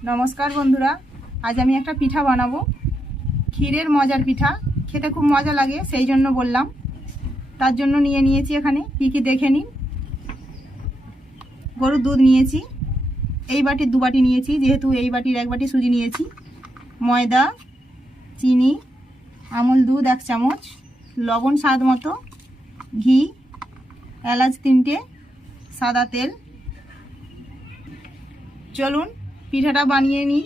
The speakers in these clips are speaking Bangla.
नमस्कार बंधुरा आज आमी एक पिठा बानाबो क्षीरेर मजार पिठा खेते खूब मजा लागे सेई जोन्नो बोललाम तार जोन्नो निये नियेछि एखाने कि देखे निन। गरुर दूध नियेछि এই বাটির দু বাটি নিয়েছি যেহেতু এই বাটির এক বাটি সুজি নিয়েছি। ময়দা, চিনি, আমুল দুধ 1 চামচ, লবণ স্বাদ মতো, ঘি, এলাচ 3টে, সাদা তেল। চলুন পিঠাটা বানিয়ে নিই।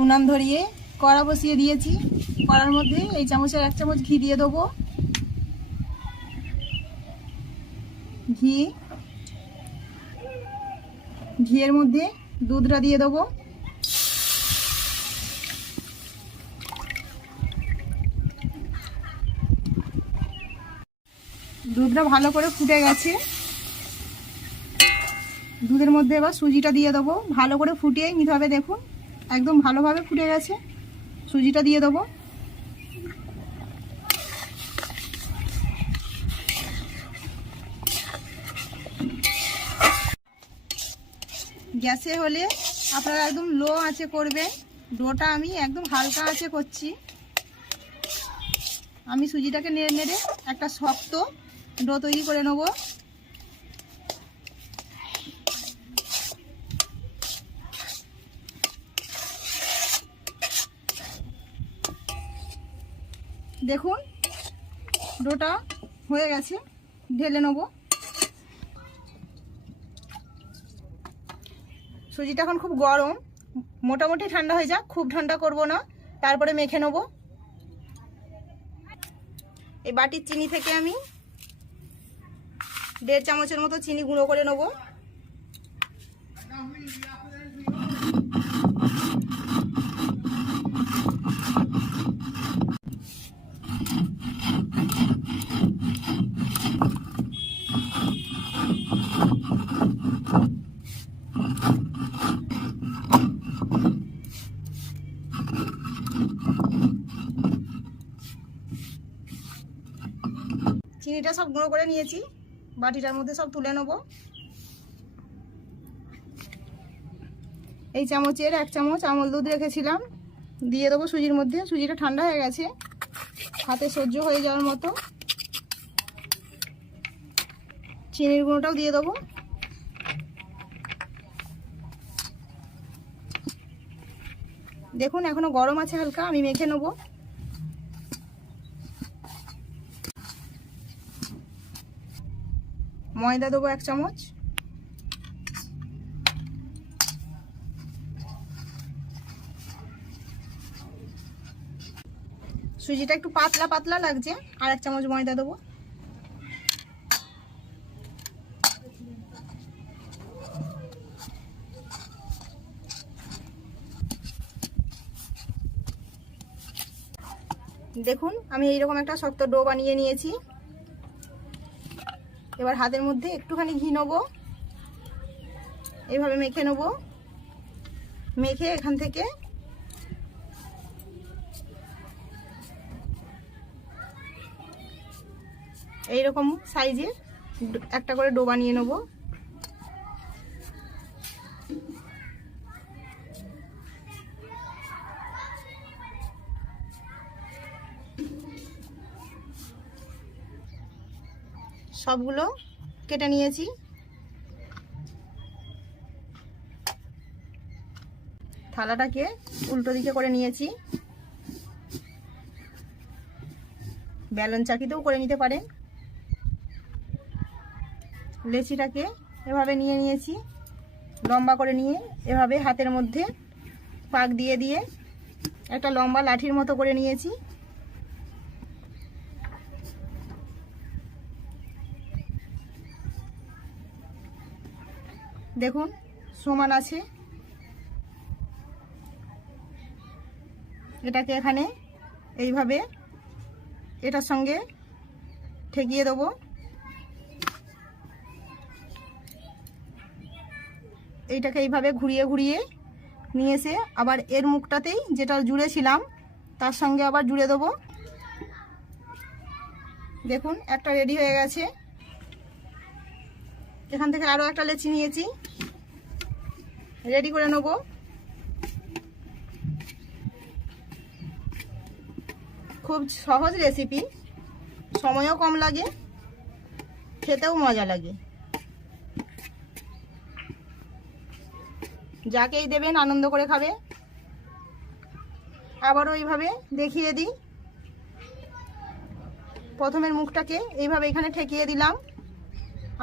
উনান ধরিয়ে কড়া বসিয়ে দিয়েছি। কড়ার মধ্যে এই চামচের 1 চামচ ঘি দিয়ে দেবো। ঘিয়ের মধ্যে দুধটা দিয়ে দেবো। দুধটা ভালো করে ফুটে গেছে। দুধের মধ্যে এবার সুজিটা দিয়ে দেবো। ভালো করে ফুটিয়ে নিতে হবে। দেখুন একদম ভালোভাবে ফুটে গেছে। সুজিটা দিয়ে দেবো। গ্যাসে হলে আপনারা একদম লো আঁচে করবেন। ডোটা আমি একদম হালকা আঁচে করছি। আমি সুজিটাকে নেড়ে নেড়ে একটা শক্ত ডো তৈরি করে নেব। দেখুন ডোটা হয়ে গেছে। ঢেলে নেব। সুজিটা এখন খুব গরম, মোটামুটি ঠান্ডা হয়ে যাক, খুব ঠান্ডা করব না। তারপরে মেখে নেব। এই বাটির চিনি থেকে আমি 1.5 চামচের মতো চিনি গুঁড়ো করে নেব। চিনিটা সব গুঁড়ো করে নিয়েছি। বাটিটার মধ্যে সব তুলে নেব। এই চামচের 1 চামচ আমুল দুধ রেখেছিলাম দিয়ে দেবো সুজির মধ্যে। সুজিটা ঠান্ডা হয়ে গেছে, হাতে সহ্য হয়ে যাওয়ার মতো। চিনির গুঁড়োটাও দিয়ে দেবো। দেখুন এখনো গরম আছে হালকা, আমি মেখে নেব। ময়দা দেবো 1 চামচ। সুজিটা একটু পাতলা পাতলা লাগছে, আর 1 চামচ ময়দা দেবো। দেখুন আমি এইরকম একটা শক্ত ডো বানিয়ে নিয়েছি। এবার হাতের মধ্যে একটুখানি ঘি নেবো, এইভাবে মেখে নেবো। মেখে এখান থেকে এইরকম সাইজের একটা করে ডো বানিয়ে নেবো। সবগুলো কেটে নিয়েছি। থালাটাকে উল্টো দিকে করে নিয়েছি। বেলন চাকিতেও করে নিতে পারেন। লেচিটাকে এভাবে নিয়ে নিয়েছি, লম্বা করে নিয়ে এভাবে হাতের মধ্যে পাক দিয়ে দিয়ে একটা লম্বা লাঠির মতো করে নিয়েছি। দেখুন সমান আছে। এটাকে এখানে এইভাবে এটার সঙ্গে ঠেকিয়ে দেবো। এইটাকে এইভাবে ঘুরিয়ে ঘুরিয়ে নিয়ে এসে আবার এর মুখটাতেই যেটা জুড়ে ছিলাম তার সঙ্গে আবার জুড়ে দেবো। দেখুন একটা রেডি হয়ে গেছে। এখান থেকে আরও একটা লেচি নিয়েছি, রেডি করে নেব। খুব সহজ রেসিপি, সময়ও কম লাগে, খেতেও মজা লাগে। যাকেই দেবেন আনন্দ করে খাবে। আবারও এইভাবে দেখিয়ে দিই। প্রথমের মুখটাকে এইভাবে এখানে ঠেকিয়ে দিলাম,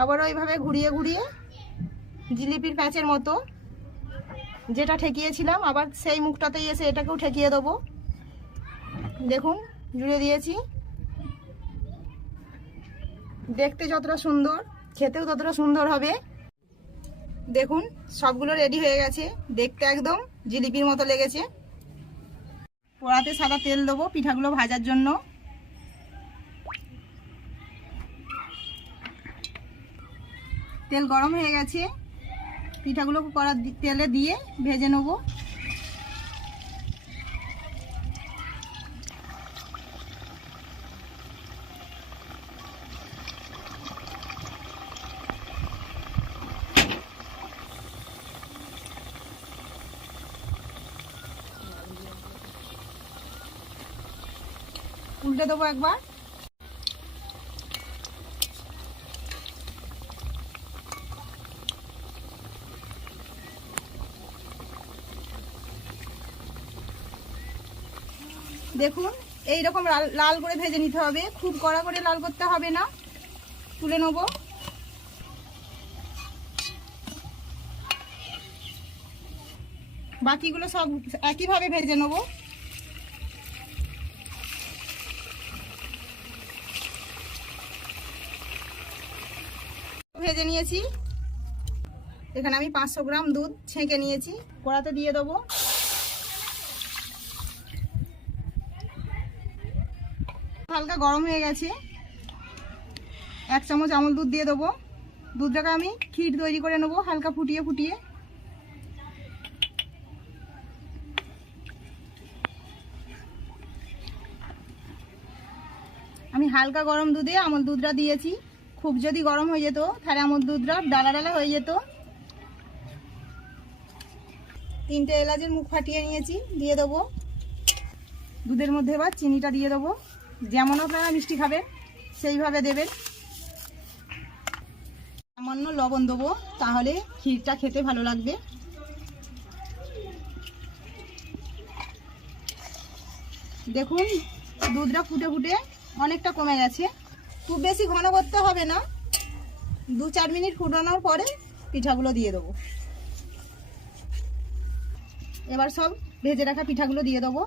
আবারও এইভাবে ঘুরিয়ে ঘুরিয়ে জিলিপির প্যাঁচের মতো যেটা ঠেকিয়েছিলাম আবার সেই মুখটাতেই এসে এটাকেও ঠেকিয়ে দেবো। দেখুন জুড়ে দিয়েছি। দেখতে যতটা সুন্দর খেতেও ততটা সুন্দর হবে। দেখুন সবগুলো রেডি হয়ে গেছে, দেখতে একদম জিলিপির মতো লেগেছে। কড়াতে সাদা তেল দেবো পিঠাগুলো ভাজার জন্য। তেল গরম হয়ে গেছে, পিঠাগুলো কড়ার তেলে দিয়ে ভেজে নেব। উল্টে দেবো একবার। দেখুন এই রকম লাল করে ভেজে নিতে হবে, খুব কড়া করে লাল করতে হবে না। তুলে নেব। বাকিগুলো সব একইভাবে ভেজে নেব। ভেজে নিয়েছি। এখানে আমি 500 গ্রাম দুধ ছেঁকে নিয়েছি, কড়াতে দিয়ে দেবো। হালকা গরম হয়ে গেছে, 1 চামচ আমুল দুধ দিয়ে দেবো। দুধটাকে আমি ক্ষীর তৈরি করে নেবো হালকা ফুটিয়ে ফুটিয়ে। আমি হালকা গরম দুধে আমুল দুধটা দিয়েছি। খুব যদি গরম হয়ে যেত তাহলে আমুল দুধটা ডালা ডালা হয়ে যেত। 3টে এলাচের মুখ ফাটিয়ে নিয়েছি, দিয়ে দেবো। দুধের মধ্যে এবার চিনিটা দিয়ে দেবো। যেমন আপনারা মিষ্টি খাবেন সেইভাবে দেবেন। সামান্য লবণ দেবো, তাহলে ক্ষীরটা খেতে ভালো লাগবে। দেখুন দুধটা ফুটে ফুটে অনেকটা কমে গেছে। খুব বেশি ঘন করতে হবে না, 2-4 মিনিট ফুটানোর পরে পিঠাগুলো দিয়ে দেবো। এবার সব ভেজে রাখা পিঠাগুলো দিয়ে দেবো।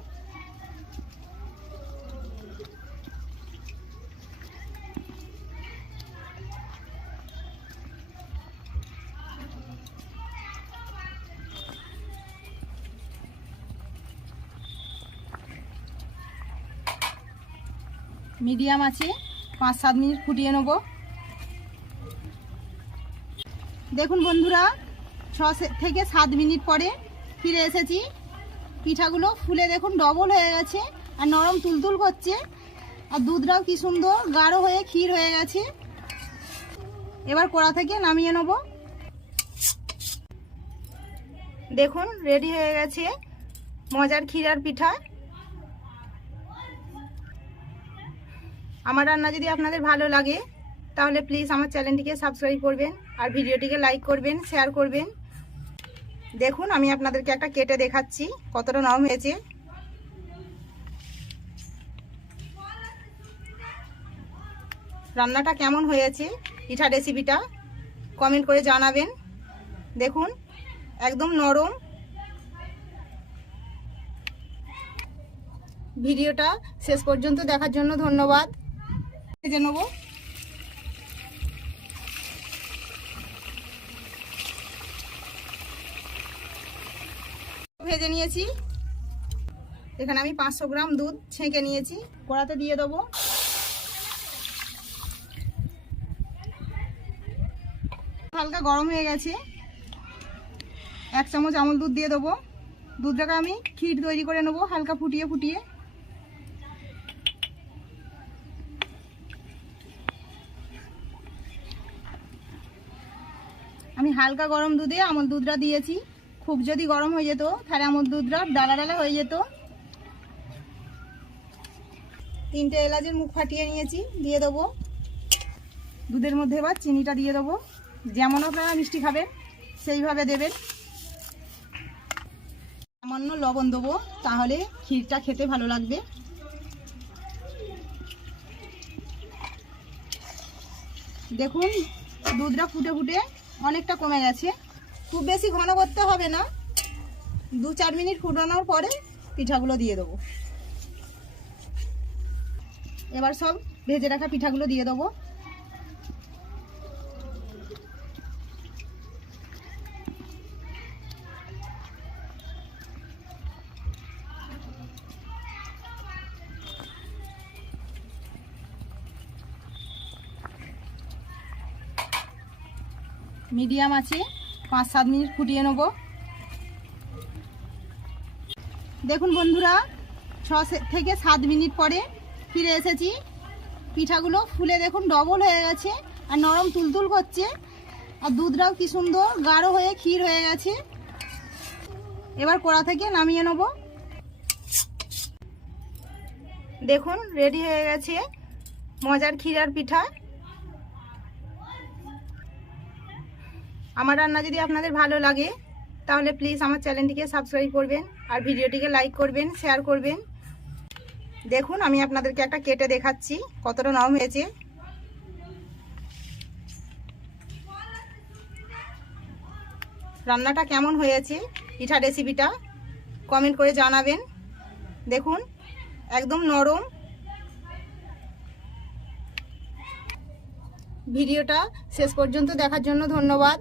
মিডিয়াম আছে 5-7 মিনিট ফুটিয়ে নেব। দেখুন বন্ধুরা 6 থেকে 7 মিনিট পরে ফিরে এসেছি। পিঠাগুলো ফুলে দেখুন ডবল হয়ে গেছে আর নরম তুলতুল করছে, আর দুধটাও কি সুন্দর গাঢ় হয়ে ক্ষীর হয়ে গেছে। এবার কড়া থেকে নামিয়ে নেব। দেখুন রেডি হয়ে গেছে মজার ক্ষীর আর পিঠা। আমার রান্না যদি আপনাদের ভালো লাগে তাহলে প্লিজ আমার চ্যানেলটিকে সাবস্ক্রাইব করবেন আর ভিডিওটিকে লাইক করবেন, শেয়ার করবেন। দেখুন আমি আপনাদেরকে একটা কেটে দেখাচ্ছি কতটা নরম হয়েছে। রান্নাটা কেমন হয়েছে, পিঠা রেসিপিটা কমেন্ট করে জানাবেন। দেখুন একদম নরম। ভিডিওটা শেষ পর্যন্ত দেখার জন্য ধন্যবাদ। ভেজে নেব। ভেজে নিয়েছি। এখানে আমি 500 গ্রাম দুধ ছেঁকে নিয়েছি, কড়াতে দিয়ে দেবো। হালকা গরম হয়ে গেছে, 1 চামচ আমুল দুধ দিয়ে দেবো। দুধটাকে আমি ক্ষীর তৈরি করে নেবো হালকা ফুটিয়ে ফুটিয়ে। আমি হালকা গরম দুধে আমুল দুধটা দিয়েছি। খুব যদি গরম হয়ে যেত তাহলে আমুল দুধটা ডালা ডালা হয়ে যেত। 3টে এলাচের মুখ ফাটিয়ে নিয়েছি, দিয়ে দেবো। দুধের মধ্যে এবার চিনিটা দিয়ে দেবো। যেমন আপনারা মিষ্টি খাবেন সেইভাবে দেবেন। সামান্য লবণ দেবো, তাহলে ক্ষীরটা খেতে ভালো লাগবে। দেখুন দুধটা ফুটে ফুটে অনেকটা কমে গেছে। খুব বেশি ঘন করতে হবে না, 2-4 মিনিট ফুটানোর পরে পিঠাগুলো দিয়ে দেবো। এবার সব ভেজে রাখা পিঠাগুলো দিয়ে দেবো। মিডিয়াম আছে 5-7 মিনিট ফুটিয়ে নেব। দেখুন বন্ধুরা, 6 থেকে 7 মিনিট পরে ফিরে এসেছি। পিঠাগুলো ফুলে দেখুন ডবল হয়ে গেছে আর নরম তুলতুল করছে, আর দুধটাও কি সুন্দর গাঢ় হয়ে ক্ষীর হয়ে গেছে। এবার কড়া থেকে নামিয়ে নেব। দেখুন রেডি হয়ে গেছে মজার ক্ষীর আর পিঠা। আমার রান্না যদি আপনাদের ভালো লাগে তাহলে প্লিজ আমার চ্যানেলটিকে সাবস্ক্রাইব করবেন আর ভিডিওটিকে লাইক করবেন, শেয়ার করবেন। দেখুন আমি আপনাদেরকে একটা কেটে দেখাচ্ছি কতটা নরম হয়েছে। রান্নাটা কেমন হয়েছে, পিঠা রেসিপিটা কমেন্ট করে জানাবেন। দেখুন একদম নরম। ভিডিওটা শেষ পর্যন্ত দেখার জন্য ধন্যবাদ।